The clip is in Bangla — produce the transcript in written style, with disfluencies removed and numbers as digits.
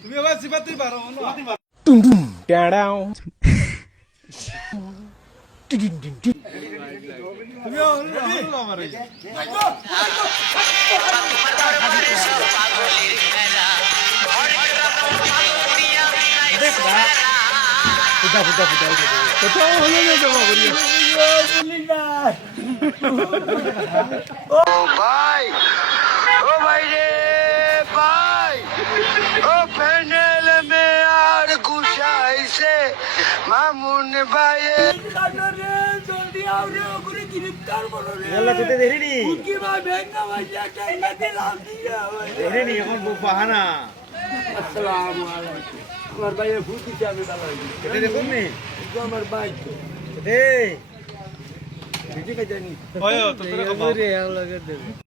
তুমি আবার সিবাতেই পারো তুমি আমার ভাই ও ভাই রে ভাই ও প্যান্ডেল মে আর ঘুষাইছে মামুন ভাই জলদি আও রে ওরে গ্রেফতার করো রে আল্লাহ তোতে দেরিনি কি ভাই ভেঙ্গা ভাই চাইনা দিলাম দিয়া দেরিনি এখন বাহানা আসসালামু আলাইকুম আমার ভাই ফুটি যাবে দালাই এটা দেখুন নি আমার ভাই এই ঠিক আছে জানি ওই তো তোরা লাগে